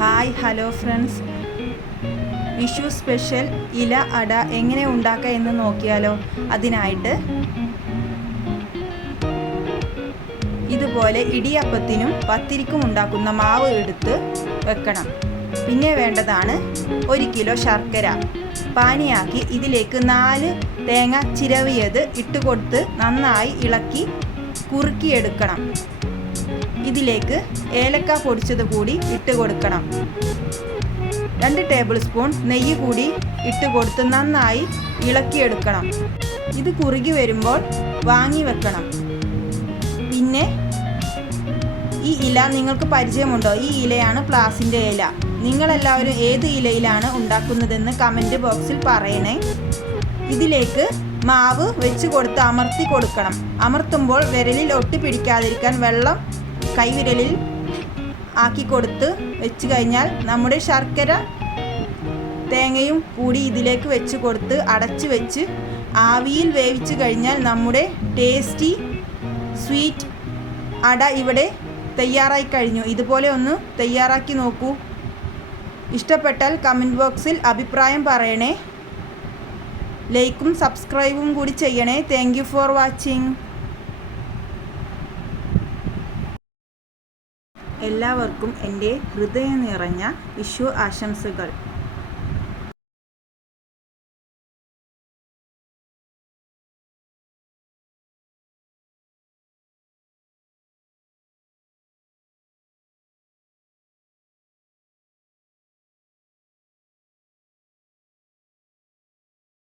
Hi hello friends, Vishu special ഇല അട എങ്ങനെ ഉണ്ടാക്കുക എന്ന് നോക്കിയാലോ. അതിനായിട്ട് ഇതുപോലെ ഇടിയപ്പത്തിനും പത്തിരിക്കും ഉണ്ടാക്കുന്ന മാവ് എടുത്ത് വെക്കണം. പിന്നെ വേണ്ടതാണ് 1 കിലോ ശർക്കര പാനിയാക്കി ഇതിലേക്ക് 4 തേങ്ങ ചിരവിയത് ഇട്ടുകൊടുത്ത് നന്നായി ഇളക്കി കുറുക്കിയെടുക്കണം. ഇതിലേക്ക് ഏലക്ക പൊടിച്ചത് കൂടി ഇട്ട് കൊടുക്കണം. 2 ടേബിൾ സ്പൂൺ നെയ്യ് കൂടി ഇട്ട് കൊടുത്ത് നന്നായി ഇളക്കിയെടുക്കണം. ഇത് കുറുകി വരുമ്പോൾ വാങ്ങി വെക്കണം. പിന്നെ ഈ ഇല നിങ്ങൾക്ക് പരിചയമുണ്ടോ? ഈ ഇലയാണ് പ്ലാസിൻ്റെ ഇല. നിങ്ങളെല്ലാവരും ഏത് ഇലയിലാണ് ഉണ്ടാക്കുന്നതെന്ന് കമൻറ്റ് ബോക്സിൽ പറയണേ. ഇതിലേക്ക് മാവ് വെച്ച് കൊടുത്ത് അമർത്തി കൊടുക്കണം. അമർത്തുമ്പോൾ വിരലിൽ ഒട്ടി പിടിക്കാതിരിക്കാൻ വെള്ളം കൈവിരലിൽ ആക്കി കൊടുത്ത് വെച്ച് കഴിഞ്ഞാൽ നമ്മുടെ ശർക്കര തേങ്ങയും കൂടി ഇതിലേക്ക് വെച്ച് കൊടുത്ത് അടച്ച് വെച്ച് ആവിയിൽ വേവിച്ച് കഴിഞ്ഞാൽ നമ്മുടെ ടേസ്റ്റി സ്വീറ്റ് അട ഇവിടെ തയ്യാറായി കഴിഞ്ഞു. ഇതുപോലെ ഒന്ന് തയ്യാറാക്കി നോക്കൂ. ഇഷ്ടപ്പെട്ടാൽ കമൻറ്റ് ബോക്സിൽ അഭിപ്രായം പറയണേ. ലൈക്കും സബ്സ്ക്രൈബും കൂടി ചെയ്യണേ. Thank you for watching. എല്ലാവർക്കും എൻ്റെ ഹൃദയം നിറഞ്ഞ വിഷു ആശംസകൾ.